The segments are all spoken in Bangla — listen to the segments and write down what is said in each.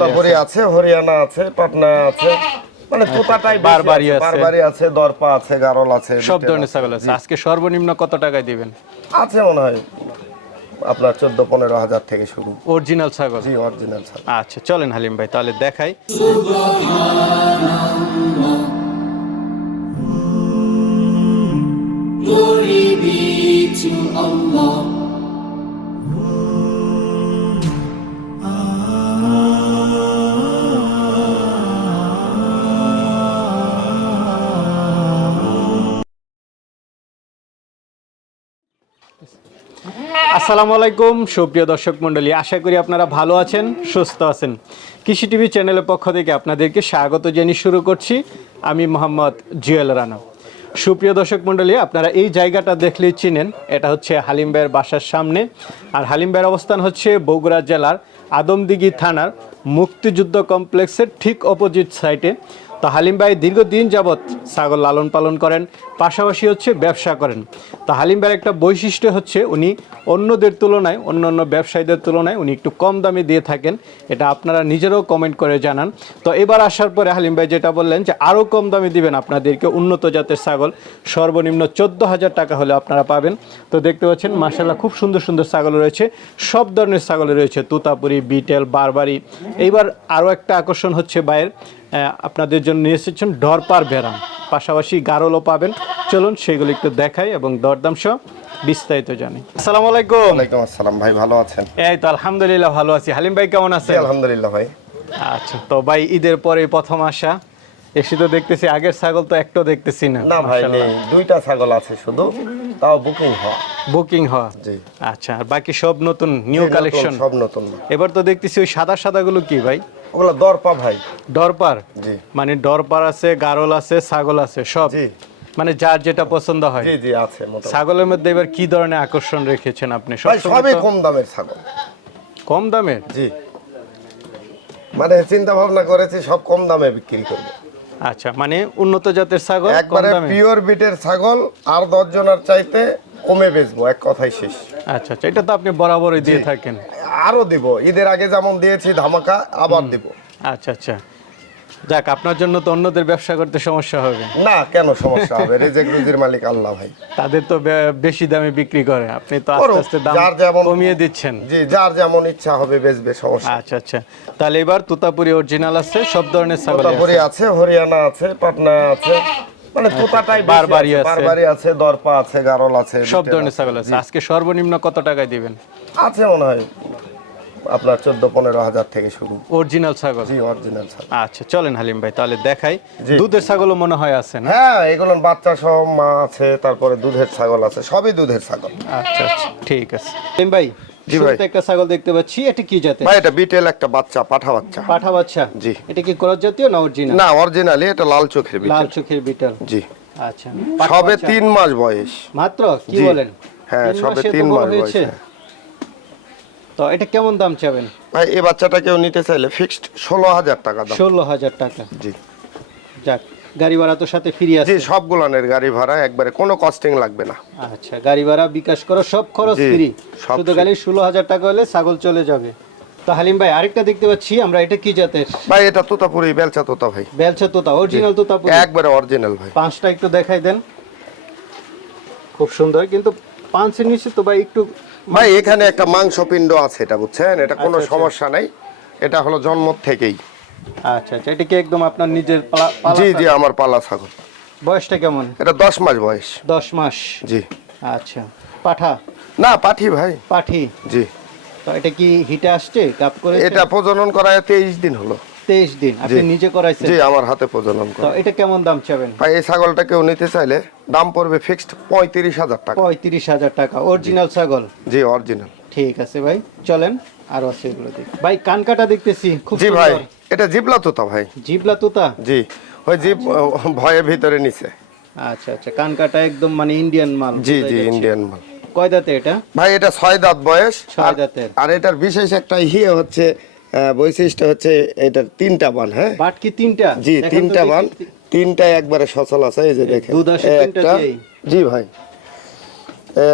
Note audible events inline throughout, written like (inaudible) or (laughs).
তারপরে আছে হরিয়ানা আছে পাটনা আছে মানে তোতাটাই বেশি বারবারি আছে, আছে। বারবারি আছে দরপা আছে গারল আছে সব ধরনের ছাগল আছে। আজকে সর্বনিম্ন কত টাকায় দিবেন? আছে মনে হয় আপনার চোদ্দ পনেরো হাজার থেকে শুরু। অরিজিনাল ছাগল? জি অরিজিনাল ছাগল। আচ্ছা চলেন হালিম ভাই তাহলে দেখাই। Glory be to Allah. আসসালামু আলাইকুম, সুপ্রিয় দর্শক মণ্ডলী। আশা করি আপনারা ভালো আছেন, সুস্থ আছেন। কৃষি টিভি চ্যানেলের পক্ষ থেকে আপনাদেরকে স্বাগত জানিয়ে শুরু করছি। আমি মোহাম্মদ জুয়েল রানা। সুপ্রিয় দর্শক মণ্ডলী, আপনারা এই জায়গাটা দেখলেই চিনেন। এটা হচ্ছে হালিম ভাইয়ের বাসার সামনে। আর হালিম ভাইয়ের অবস্থান হচ্ছে বগুড়া জেলার আদমদিঘি থানার মুক্তিযুদ্ধ কমপ্লেক্সের ঠিক অপোজিট সাইডে। তো হালিম ভাই দীর্ঘদিন যাবৎ ছাগল লালন পালন করেন, পাশাপাশি হচ্ছে ব্যবসা করেন। তো হালিম ভাইয়ের একটা বৈশিষ্ট্য হচ্ছে উনি অন্যদের তুলনায়, অন্য অন্য ব্যবসায়ীদের তুলনায় উনি একটু কম দামে দিয়ে থাকেন। এটা আপনারা নিজেরাও কমেন্ট করে জানান। তো এবার আসার পরে হালিম ভাই যেটা বললেন যে আরও কম দামে দিবেন আপনাদেরকে উন্নত জাতের ছাগল, সর্বনিম্ন চোদ্দ হাজার টাকা হলে আপনারা পাবেন। তো দেখতে পাচ্ছেন মাসাল্লাহ খুব সুন্দর সুন্দর ছাগল রয়েছে। সব ধরনের ছাগল রয়েছে, তুতাপুরি, বিটেল, বারবারি। এইবার আরও একটা আকর্ষণ হচ্ছে ভাইয়ের আপনাদের জন্য নিয়ে এসেছেন ডরপার ভেড়াম পাশাপাশি গারলও পাবেন। চলুন সেগুলো একটু দেখাই এবং দরদাম সহ বিস্তারিত জানি। আসসালামু আলাইকুম। ওয়ালাইকুম আসসালাম। ভাই ভালো আছেন? এই তো আলহামদুলিল্লাহ ভালো আছি। হালিম ভাই কেমন আছেন? আলহামদুলিল্লাহ ভাই। আচ্ছা তো ভাই ঈদের পরে প্রথম আসা। এসে তো দেখতেছি আগের ছাগল তো একটাও দেখতেছি না না ভাই দুইটা ছাগল আছে শুধু তাও বুকিং হওয়া। বুকিং হওয়া? জি। আচ্ছা আর বাকি সব নতুন নিউ কালেকশন সব নতুন। এবার তো দেখতেছি ওই সাদা সাদাগুলো কি ভাই? ওগুলো দরপা ভাই। ডরপার জি। মানে ডরপার আছে গারল আছে ছাগল আছে সব? জি। মানে যার যেটা পছন্দ হয়। জি জি আছে ছাগলের মধ্যে এবার কি ধরনের আকর্ষণ রেখেছেন আপনি? সবই কম দামের ছাগল। কম দামের? জি। মানে চিন্তা ভাবনা করেছি সব কম দামে বিক্রি করব। আচ্ছা মানে উন্নত জাতের ছাগল একবারে পিওর বিটের ছাগল আর দশ জনের চাইতে কমে বেচবো এক কথাই শেষ। আচ্ছা আচ্ছা এটা তো আপনি বরাবরই দিয়ে থাকেন। আরও দিব। ঈদের আগে যেমন দিয়েছি ধামাকা আবার দিব। আচ্ছা আচ্ছা। যাক আপনার জন্য তো অন্যদের ব্যবসা করতে সমস্যা হবে। না কেন সমস্যা হবে? রেজেক রুজির মালিক আল্লাহ ভাই। তাদের তো বেশি দামে বিক্রি করে। আপনি তো আস্তে আস্তে দাম যার যেমন- কমিয়ে দিচ্ছেন। জি যার যেমন ইচ্ছা হবে বেচবে সমস্যা। আচ্ছা আচ্ছা। তাহলে এবার তুতাপুরি অরিজিনাল আছে সব ধরনের ছাগল আছে। তোতাপুরি আছে হরিয়ানা আছে পাটনা আছে। মানে তোতাটাই বেশি বারবারি আছে, আছে। বারবারি আছে দরপা আছে গারল আছে সব ধরনের ছাগল আছে। আজকে সর্বনিম্ন কত টাকায় দিবেন? আছে মনে হয় আপনার চোদ্দ পনেরো হাজার থেকে শুরু। অরিজিনাল ছাগল? জি অরিজিনাল ছাগল। আচ্ছা চলেন হালিম ভাই তাহলে দেখাই। দুধের ছাগলও মনে হয় আছে না? হ্যাঁ এগুলো বাচ্চা সহ মা আছে তারপরে দুধের ছাগল আছে সবই দুধের ছাগল। আচ্ছা আচ্ছা ঠিক আছে। হালিম ভাই জি ভাই। একটা ছাগল দেখতে পাচ্ছি এটা কি জাতের? ভাই এটা বিটেল একটা বাচ্চা পাঠা বাচ্চা। পাঠা বাচ্চা? জি। এটা কি ক্রস জাতীয় না অরিজিনাল? না অরিজিনালি এটা লাল চোখের লাল চোখের বিটল। জি। আচ্ছা সবে তিন মাস বয়স। মাত্র? কি বলেন? হ্যাঁ, সবে তিন মাস বয়স। তো এটা কেমন দাম চাবেন? ভাই এই বাচ্চাটা কেউ নিতে চাইলে ফিক্সড ষোলো হাজার টাকা দাম। ষোলো হাজার টাকা। জি। যাক গাড়ি ভাড়া তো সাথে ফ্রি আছে। সবগুলানের গাড়ি ভাড়া একবারে কোনো কস্টিং লাগবে না। আচ্ছা গাড়ি ভাড়া বিকাশ করো সব খরচ ফ্রি সব শুধু। গাড়ি ষোলো হাজার টাকা হলে ছাগল চলে যাবে। তো হালিম ভাই আরেকটা দেখতে পাচ্ছি আমরা এটা কি জাতের? ভাই এটা তোতাপুরি বেলচা তোতা ভাই। বেলছা তোতা অরিজিনাল তোতা পুরি। একবারে অরিজিনাল ভাই। পাঁচটা একটু দেখাই দেন। খুব সুন্দর কিন্তু পাঁচের নিচে তো ভাই একটু ভাই এখানে একটা মাংস পিণ্ড আছে এটা বুঝছেন? এটা কোনো আচ্ছা, আচ্ছা। সমস্যা নাই। এটা হলো জন্ম থেকেই। আচ্ছা আচ্ছা। এটা কি একদম আপনার নিজের পালা- জি জি আমার পালা ছাগল। বয়সটা কেমন? এটা দশ মাস বয়স। দশ মাস? জি। আচ্ছা। পাঠা? না পাঠি ভাই। পাঠি? জি। তো এটা কি হিটে আসছে? কাপ করে এটা প্রজনন করায় তেইশ দিন হলো। তেইশ দিন আপনি নিজে করাইছেন। জি আমার হাতে প্রজনন তো এটা কেমন দাম চাবেন? ভাই এই ছাগলটা কেউ নিতে চাইলে দাম পড়বে ফিক্সড পঁয়ত্রিশ হাজার টাকা। পঁয়ত্রিশ হাজার টাকা অরিজিনাল ছাগল? জি অরিজিনাল ঠিক আছে ভাই চলেন আরও আছে এগুলো ভাই কান কাটা দেখতেছি খুব জি ভাই এটা জিবলা তোতা ভাই। জিবলা তুতা? জি ওই জিপ আহ, ভয়ের ভিতরে নিছে আচ্ছা আচ্ছা কান কাটা একদম মানে ইন্ডিয়ান মাল জি জি ইন্ডিয়ান মাল। কয় দাঁতে এটা? ভাই এটা ছয় দাঁত বয়স। ছয় দাঁতের। আর এটার বিশেষ একটা ইয়ে হচ্ছে বৈশিষ্ট্য হচ্ছে এটার তিনটা বান হ্যাঁ? বাট কি তিনটা? জি তিনটা বান। তিনটা একবারে সচল আছে এই যে দেখেন। দুধ একটা জি ভাই।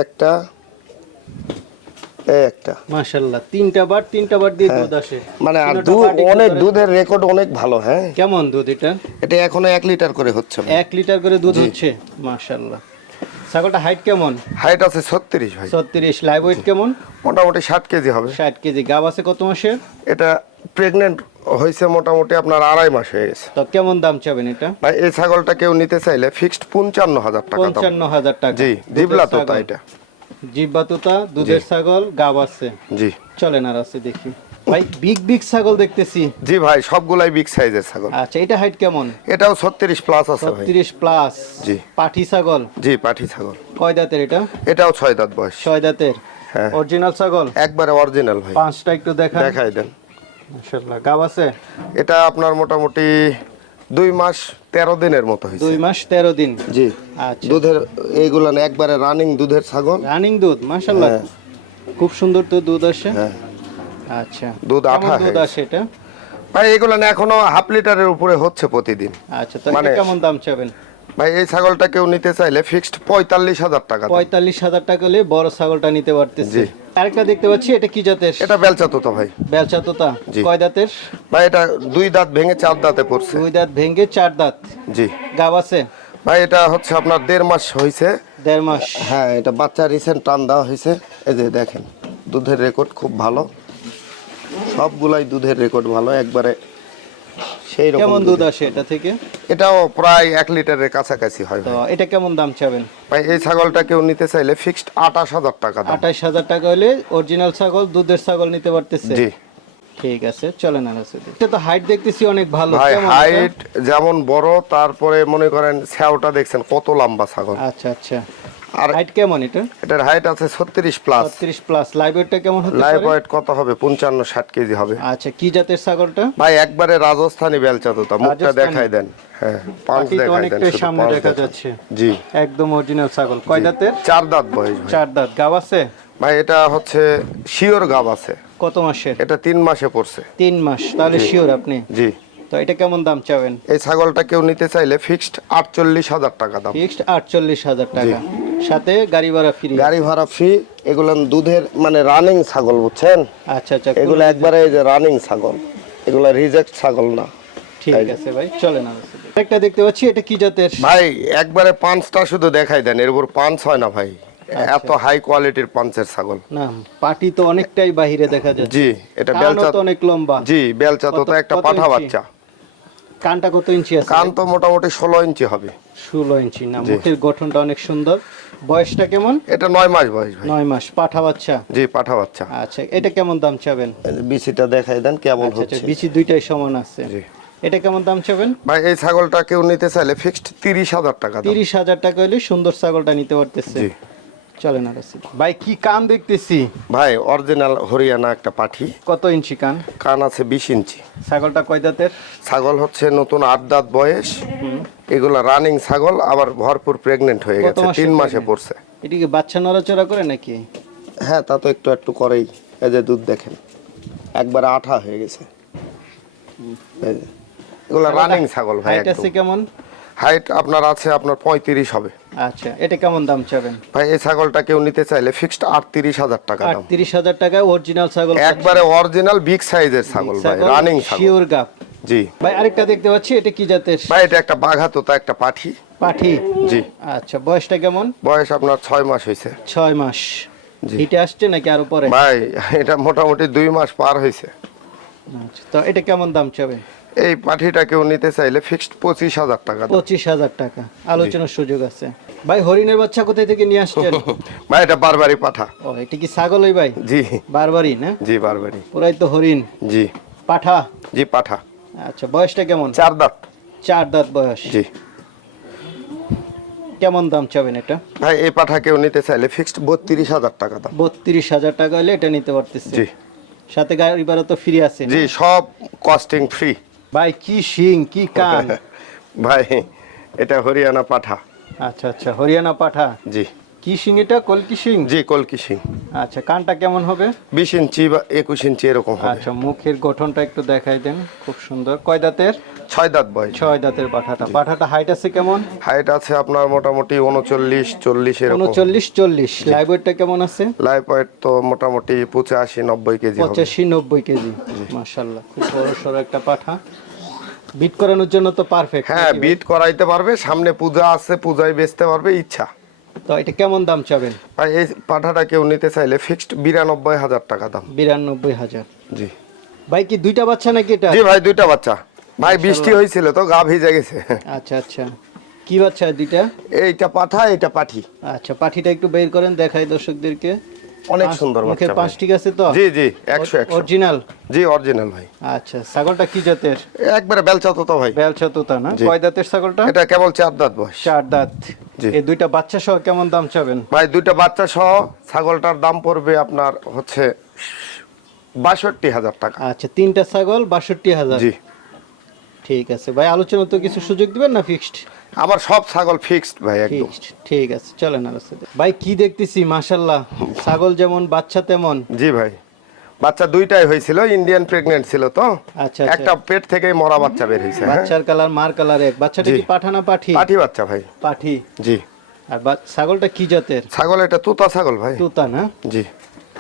একটা একটা। তিনটা বার তিনটা বার দিয়ে দুধ আসে। মানে আর দুধ অনেক দুধের রেকর্ড অনেক ভালো হ্যাঁ? কেমন দুধ এটা? এটা এখনও এক লিটার করে হচ্ছে এক লিটার করে দুধ হচ্ছে ছাগলটা হাইট কেমন? হাইট আছে ছত্রিশ ভাই। ছত্রিশ লাইভ ওয়েট কেমন? মোটামুটি ষাট কেজি হবে। ষাট কেজি। গাব আছে কত মাসে এটা প্রেগনেন্ট হয়েছে মোটামুটি আপনার আড়াই মাস হয়ে গেছে। তো কেমন দাম চাবেন এটা? ভাই এই ছাগলটা কেউ নিতে চাইলে ফিক্সড পঞ্চান্ন হাজার টাকা দাম। পঞ্চান্ন হাজার টাকা। জি জিবলা তো ছাগল। এটা। জিব্বা তোতা দুধের ছাগল গাব আছে। জি। চলেন আর আছে দেখি। ভাই বিগ বিগ ছাগল দেখতেছি। জি ভাই সবগুলাই বিগ সাইজের ছাগল। আচ্ছা এটা হাইট কেমন? এটাও ছত্রিশ প্লাস আছে ভাই। ছত্রিশ প্লাস জি। পাঠি ছাগল? জি পাঠি ছাগল। কয় দাঁতের এটা? এটাও ছয় দাঁত বয়স। ছয় দাঁতের। হ্যাঁ। অরিজিনাল ছাগল? একবারে অরিজিনাল ভাই। পাঁচটা একটু দেখা দেখাই দেন। মাশাআল্লাহ গাব আছে? এটা আপনার মোটামুটি দুই মাস তেরো দিনের মতো হয়েছে। দুই মাস তেরো দিন? জি। আচ্ছা। দুধের এইগুলা একবারে রানিং দুধের ছাগল। রানিং দুধ মাশাআল্লাহ। হ্যাঁ। খুব সুন্দর তো দুধ আসে। হ্যাঁ। আচ্ছা। দুধ আঠা দুধ আসে এটা? ভাই এগুলো না এখনও হাফ লিটারের উপরে হচ্ছে প্রতিদিন। আচ্ছা তো মানে- কেমন দাম চাবেন? ভাই এই ছাগলটা কেউ নিতে চাইলে ফিক্সড পঁয়তাল্লিশ হাজার টাকা পঁয়তাল্লিশ হাজার টাকা হলে বড় ছাগলটা নিতে পারতেছে। আরেকটা দেখতে পাচ্ছি এটা কি জাতের? এটা বেলচা তো তো ভাই। বেলচা তোতা। কয় দাঁতের? ভাই এটা দুই দাঁত ভেঙে চার দাঁতে পড়ছে। দুই দাঁত ভেঙে চার দাঁত। জি। গাব আছে? ভাই এটা হচ্ছে আপনার দেড় মাস হয়েছে। দেড় মাস। হ্যাঁ এটা বাচ্চা রিসেন্ট টান দেওয়া হয়েছে। এই যে দেখেন দুধের রেকর্ড খুব ভালো। সবগুলাই দুধের রেকর্ড ভালো একবারে সেই রকম কেমন দুধ আসে এটা থেকে? এটাও প্রায় এক লিটারের কাছাকাছি হয় তো এটা কেমন দাম চাবেন? ভাই এই ছাগলটা কেউ নিতে চাইলে ফিক্সড আঠাশ হাজার টাকা আঠাশ হাজার টাকা হলে অরিজিনাল ছাগল দুধের ছাগল নিতে পারতেছে? জি। ঠিক আছে চলেন আর এটা তো হাইট দেখতেছি অনেক ভালো ভাই কেমন হাইট যেমন বড় তারপরে মনে করেন স্যাওটা দেখছেন কত লম্বা ছাগল। আচ্ছা আচ্ছা। আর হাইট কেমন এটা? এটার হাইট আছে ছত্রিশ প্লাস ছত্রিশ প্লাস লাইভ ওয়েটটা কেমন হতে লাইভ ওয়েট কত হবে? পঞ্চান্ন ষাট কেজি হবে। আচ্ছা কি জাতের ছাগলটা? ভাই একবারে রাজস্থানী বেলচা মুখটা দেখাই দেন। হ্যাঁ পাঁচ দেখাই দেন সামনে দেখা যাচ্ছে। জি। একদম অরিজিনাল ছাগল। কয় দাঁতের? চার দাঁত বয়স ভাই। চার দাঁত। গাব আছে? ভাই এটা হচ্ছে শিওর গাব আছে। কত মাসের? এটা তিন মাসে পড়ছে। তিন মাস। তাহলে শিওর আপনি? জি। তো এটা কেমন দাম চাবেন? এই ছাগলটা কেউ নিতে চাইলে ফিক্সড আটচল্লিশ হাজার টাকা দাম। ফিক্সড আটচল্লিশ হাজার টাকা। সাথে গাড়ি ভাড়া ফ্রি গাড়ি ভাড়া ফ্রি এগুলো দুধের মানে রানিং ছাগল বুঝছেন? আচ্ছা আচ্ছা এগুলো একবারে এই যে রানিং ছাগল। এগুলো রিজেক্ট ছাগল না। ঠিক আছে ভাই চলেন। একটা। দেখতে পাচ্ছি এটা কি জাতের? ভাই একবারে পাঁচটা শুধু দেখাই দেন এর উপর পাঁচ হয় না ভাই। আচ্ছা। এত হাই কোয়ালিটির পাঁচের ছাগল। না পাটি তো অনেকটাই বাহিরে দেখা যায় জি এটা বেলচা তো অনেক লম্বা। জি বেলচা তো একটা পাঠা বাচ্চা। কানটা কত ইঞ্চি আছে? কান তো মোটামুটি ষোলো ইঞ্চি হবে। ষোলো ইঞ্চি। না মুখের গঠনটা অনেক সুন্দর। বয়সটা কেমন? এটা নয় মাস বয়স ভাই। নয় মাস। পাঠা বাচ্চা? জি পাঠা বাচ্চা। আচ্ছা এটা কেমন দাম চাবেন? বিচিটা দেখাই দেন কেমন আচ্ছা আচ্ছা হচ্ছে। বিচি দুইটাই সমান আছে। জি। এটা কেমন দাম চাবেন? ভাই এই ছাগলটা কেউ নিতে চাইলে ফিক্সড তিরিশ হাজার টাকা। তিরিশ হাজার টাকা হলে সুন্দর ছাগলটা নিতে পারতেছে। জি। চলেন আর আছে। ভাই কি কান দেখতেছি? ভাই অরিজিনাল হরিয়ানা একটা পাঠি। কত ইঞ্চি কান? কান আছে বিশ ইঞ্চি। ছাগলটা কয় দাঁতের? ছাগল হচ্ছে নতুন আট দাঁত বয়স। এগুলা রানিং ছাগল আবার ভরপুর প্রেগনেন্ট হয়ে গেছে তিন মাসে? পড়ছে। এটিকে বাচ্চা নড়াচড়া করে নাকি? হ্যাঁ তা তো একটু একটু করেই। এই যে দুধ দেখেন একবারে আঠা হয়ে গেছে। এগুলা রানিং ছাগল ভাই হাইট কেমন? হাইট আপনার আছে আপনার পঁয়ত্রিশ হবে। আচ্ছা এটা কেমন দাম চাবেন? ভাই এই ছাগলটা কেউ নিতে চাইলে ফিক্সড আটত্রিশ হাজার টাকা আটত্রিশ হাজার টাকায় অরিজিনাল ছাগল একবারে অরিজিনাল বিগ সাইজের ছাগল ভাই রানিং শিওর গাপ জি। ভাই আরেকটা দেখতে পাচ্ছি এটা কি জাতের? ভাই এটা একটা বাঘা তোতা একটা পাঠি। পাঠি? জি। আচ্ছা বয়সটা কেমন? বয়স আপনার ছয় মাস হয়েছে। ছয় মাস। হিটে আসছে নাকি আরও পরে? ভাই এটা মোটামুটি দুই মাস পার হয়েছে। আচ্ছা, তো এটা কেমন দাম চাবে এই পাঠিটা কেউ নিতে চাইলে ফিক্সড পঁচিশ হাজার টাকা। পঁচিশ হাজার টাকা। আলোচনার সুযোগ আছে। ভাই হরিণের বাচ্চা কোথায় থেকে নিয়ে আসছেন? (laughs) ভাই এটা বারবারই পাঠা। ও এটা কি ছাগলই ভাই? জি। বারবারই না? জি বারবারই। পুরাই তো হরিণ। জি। পাঠা? জি পাঠা। আচ্ছা বয়সটা কেমন? চার দাঁত। চার দাঁত বয়স। জি। কেমন দাম চাবেন এটা? ভাই এই পাঠা কেউ নিতে চাইলে ফিক্সড বত্রিশ হাজার টাকা দাম। বত্রিশ হাজার টাকা হলে এটা নিতে পারতেছে। জি। সাথে গাড়ি ভাড়া তো ফ্রি আছে জি সব কস্টিং ফ্রি ভাই কি শিং কি কান? (laughs) ভাই এটা হরিয়ানা পাঠা। আচ্ছা আচ্ছা হরিয়ানা পাঠা। জি। কি শিং এটা? কলকি শিং? জি কলকি সিং আচ্ছা কানটা কেমন হবে? বিশ ইঞ্চি বা একুশ ইঞ্চি এরকম আচ্ছা মুখের গঠনটা একটু দেখাই দেন খুব সুন্দর। কয় দাঁতের? ছয় দাঁত বয়স। ছয় দাঁতের পাঠাটা। পাঠাটা হাইট আছে কেমন? হাইট আছে আপনার মোটামুটি উনচল্লিশ চল্লিশ এরকম। উনচল্লিশ চল্লিশ। লাইভ ওয়েটটা কেমন আছে? লাইফ ওয়েট তো মোটামুটি পঁচাশি নব্বই কেজি পঁচাশি নব্বই কেজি। মাশাল্লাহ খুব বড় সড়ো একটা পাঠা। বিট করানোর জন্য তো পারফেক্ট হ্যাঁ বিট করাইতে পারবে সামনে পূজা আছে পূজায় বেচতে পারবে ইচ্ছা। তো এটা কেমন দাম চাবেন? ভাই এই পাঠাটা কেউ নিতে চাইলে ফিক্সড বিরানব্বই হাজার টাকা দাম। বিরানব্বই হাজার। জি। ভাই কি দুইটা বাচ্চা নাকি এটা? জি ভাই দুইটা বাচ্চা। ভাই বৃষ্টি হয়েছিল তো গা ভিজে গেছে। আচ্ছা আচ্ছা। কি বাচ্চা দুইটা? এইটা পাঠা এইটা পাঠি। আচ্ছা পাঠিটা একটু বের করেন দেখাই দর্শকদেরকে। অনেক সুন্দর মুখের বাচ্চা পাঁচ ঠিক আছে তো? জি জি অরিজিনাল? জি অরিজিনাল ভাই। আচ্ছা ছাগলটা কি জাতের? একবারে বেলচা তো ভাই। বেলছা তোতা না। কয় দাঁতের ছাগলটা? এটা কেবল চার দাঁত বয়স। চার দাঁত। এই দুইটা বাচ্চা সহ কেমন দাম চাবেন? ভাই দুইটা বাচ্চা সহ ছাগলটার দাম পড়বে আপনার হচ্ছে বাষট্টি হাজার টাকা। আচ্ছা তিনটা ছাগল বাষট্টি হাজার। জি। ঠিক আছে। ভাই আলোচনা তো কিছু সুযোগ দিবেন না ফিক্সড আমার সব ছাগল ফিক্সড ভাই একদম। ঠিক আছে চলেন আর। ভাই কি দেখতেছি মাশাল্লাহ ছাগল যেমন বাচ্চা তেমন। জি ভাই। বাচ্চা দুইটাই হয়েছিল ইন্ডিয়ান প্রেগনেন্ট ছিল তো। আচ্ছা, একটা পেট থেকেই মরা বাচ্চা বের হয়েছে হ্যাঁ? বাচ্চার কালার মার কালার এক। বাচ্চাটা। কি পাঠানা পাঠি? পাঠি বাচ্চা ভাই। পাঠি? জি। আর ছাগলটা কি জাতের? ছাগল এটা তুতা ছাগল ভাই। তুতা না? জি।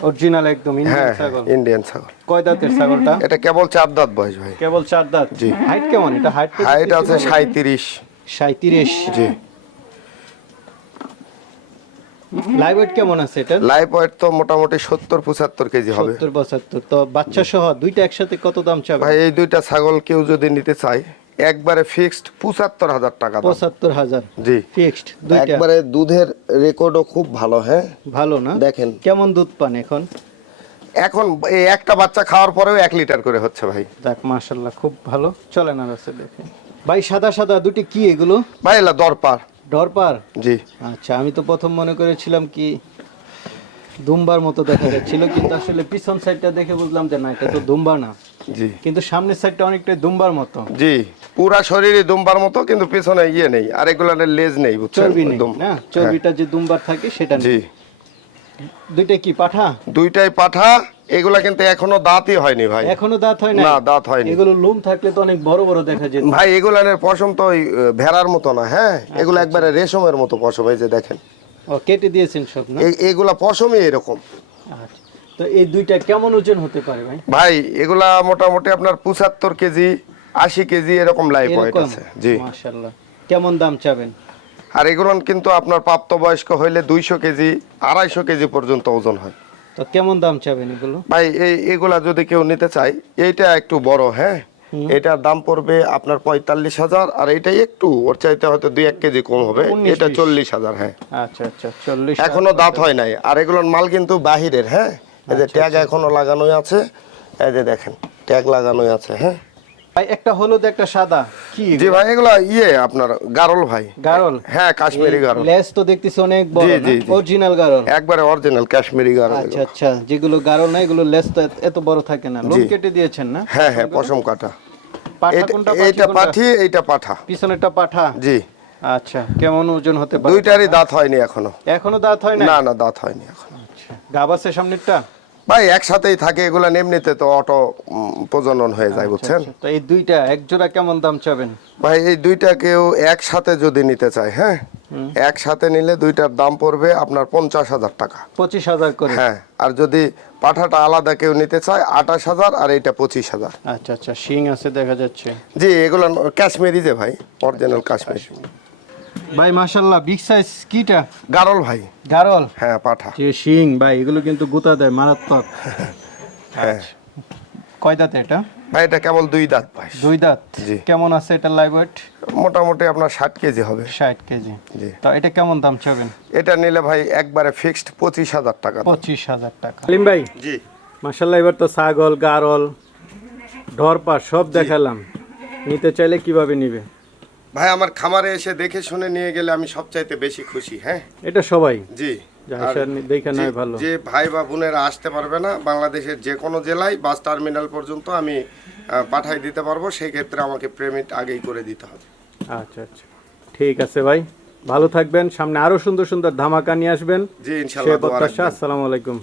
অরিজিনাল একদম ইন্ডিয়ান ছাগল। ইন্ডিয়ান ছাগল। কয় দাঁতের ছাগলটা? এটা কেবল চার দাঁত বয়স ভাই। কেবল চার দাঁত? জি। হাইট কেমন? এটা হাইট হাইট আছে সাঁত্রিশ সাঁত্রিশ জি। লাইভ ওয়েট কেমন আছে এটা? লাইফ ওয়েট তো মোটামুটি সত্তর পঁচাত্তর কেজি হবে। সত্তর পঁচাত্তর। তো বাচ্চা সহ দুইটা একসাথে কত দাম চাবে? ভাই এই দুইটা ছাগল কেউ যদি নিতে চায় একবারে ফিক্সড পঁচাত্তর হাজার টাকা দাম। পঁচাত্তর হাজার। জি। ফিক্সড দুইটা। একবারে দুধের রেকর্ডও খুব ভালো হ্যাঁ? ভালো না? দেখেন। কেমন দুধ পান এখন? এখন এই একটা বাচ্চা খাওয়ার পরেও এক লিটার করে হচ্ছে ভাই। যাক মাশাল্লাহ খুব ভালো। চলে না আছে দেখে। ভাই সাদা সাদা দুটি কি এগুলো? ভাই এলা দরপার। ডরপার? জি। আচ্ছা আমি তো প্রথম মনে করেছিলাম কি দুম্বার মতো দেখা যাচ্ছিল কিন্তু আসলে পিছন সাইডটা দেখে বুঝলাম যে না এটা তো দুম্বা না। জি। কিন্তু সামনের সাইডটা অনেকটাই দুম্বার মতো। জি পুরা শরীরে দুম্বার মতো কিন্তু পিছনে ইয়ে নেই আর এগুলার লেজ নেই বুঝছেন? চর্বি নেই না? চর্বিটা যে দুম্বার থাকে সেটা হ্যাঁ। জি। নেই দুইটা কি পাঠা? দুইটাই পাঠা এগুলা কিন্তু এখনও দাঁতই হয়নি ভাই। এখনও দাঁত হয় না দাঁত হয়নি। এগুলো লোম থাকলে তো অনেক বড় বড় দেখা যেত। ভাই এগুলানের পশম তো ওই ভেড়ার মতো না হ্যাঁ? আচ্ছা, এগুলো একবারে রেশমের মতো পশম এই যে দেখেন। ও কেটে দিয়েছেন সব না? এগুলা পশমই এরকম। আচ্ছা। তো এই দুইটা কেমন ওজন হতে পারে ভাই? ভাই এগুলা মোটামুটি আপনার পঁচাত্তর কেজি আশি কেজি এরকম লাইফ ওয়েট এরকম? আছে। জি। মাশাআল্লাহ। কেমন দাম চাবেন? আর এগুলো কিন্তু আপনার প্রাপ্তবয়স্ক হইলে দুইশো কেজি আড়াইশো কেজি পর্যন্ত ওজন হয়। তো কেমন দাম চাবেন এগুলো? ভাই এই এগুলা যদি কেউ নিতে চায় এইটা একটু বড় হ্যাঁ? এটার দাম পড়বে আপনার পঁয়তাল্লিশ হাজার আর এইটা একটু ওর চাইতে হয়তো দুই এক কেজি কম হবে। এটা চল্লিশ হাজার হ্যাঁ। আচ্ছা আচ্ছা চল্লিশ এখনও দাঁত হয় নাই। আর এগুলোর মাল কিন্তু বাহিরের হ্যাঁ? এই যে আচ্ছা, ট্যাগ এখনও লাগানোই আছে। এই যে দেখেন ট্যাগ লাগানোই আছে হ্যাঁ? ভাই একটা হলুদ একটা সাদা। কি? জি ভাই এগুলা ইয়ে আপনার গারল ভাই। গারল? হ্যাঁ কাশ্মীরি গারল। লেস তো দেখতেছি অনেক বড়। Original girl. একবারে অরিজিনাল কাশ্মীরি গারল আচ্ছা আচ্ছা যেগুলো গারল না এগুলো লেস তো এত- বড় থাকে না। লোম কেটে দিয়েছেন না? হ্যাঁ হ্যাঁ পশম কাটা। পাঠা এটা- কোনটা এইটা পাঠি এইটা পাঠা। পিছনেরটা পাঠা? জি। আচ্ছা কেমন ওজন হতে পারে? দুইটারই দাঁত হয়নি এখনও। এখনও দাঁত হয় না না না দাঁত হয়নি এখন। আচ্ছা গাব আছে সামনেরটা? ভাই একসাথেই থাকে এগুলা এমনিতে তো অটো প্রজনন হয়ে যায় বুঝছেন? আচ্ছা, তো এই দুইটা এক জোড়া কেমন দাম চাবেন? ভাই এই দুইটা কেউ একসাথে যদি নিতে চায় হ্যাঁ? একসাথে নিলে দুইটার দাম পড়বে আপনার পঞ্চাশ হাজার টাকা। পঁচিশ হাজার করে। হ্যাঁ আর যদি পাঠাটা আলাদা কেউ নিতে চায় আঠাশ হাজার আর এইটা পঁচিশ হাজার। আচ্ছা আচ্ছা শিং আছে দেখা যাচ্ছে। জি এগুলো কাশ্মীরি যে ভাই অরিজিনাল কাশ্মীর। ভাই মাশাল্লাহ বিগ সাইজ কিটা? গারল ভাই। গারল? হ্যাঁ পাঠা। যে শিং ভাই এগুলো কিন্তু গুতা দেয় মারাত্মক। হ্যাঁ। কয় দাঁত এটা? ভাই এটা কেবল দুই দাঁত ভাই। দুই দাঁত? জি। কেমন আছে এটা লাইভ ওয়েট মোটামুটি আপনার ষাট কেজি হবে। ষাট কেজি। জি। তো এটা কেমন দাম চাবেন? এটা নিলে ভাই একবারে ফিক্সড পঁচিশ হাজার টাকা। পঁচিশ হাজার টাকা। লিম ভাই জি। মাশাল্লাহ এবার তো ছাগল গারল ঢরপা সব দেখালাম। নিতে চাইলে কীভাবে নিবে? ভাই আমার খামারে এসে দেখে শুনে নিয়ে গেলে আমি সবচাইতে বেশি খুশি হ্যাঁ? এটা সবাই? জি। যা ভালো। ভাই বা বোনেরা আসতে পারবে না বাংলাদেশের যে কোনো জেলায় বাস টার্মিনাল পর্যন্ত আমি পাঠাই দিতে পারব সেই ক্ষেত্রে আমাকে পেমেন্ট আগেই করে দিতে হবে। আচ্ছা আচ্ছা। ঠিক আছে ভাই ভালো থাকবেন সামনে আরও সুন্দর সুন্দর ধামাকা নিয়ে আসবেন। জি ইনশাল্লাহ আসসালামু আলাইকুম।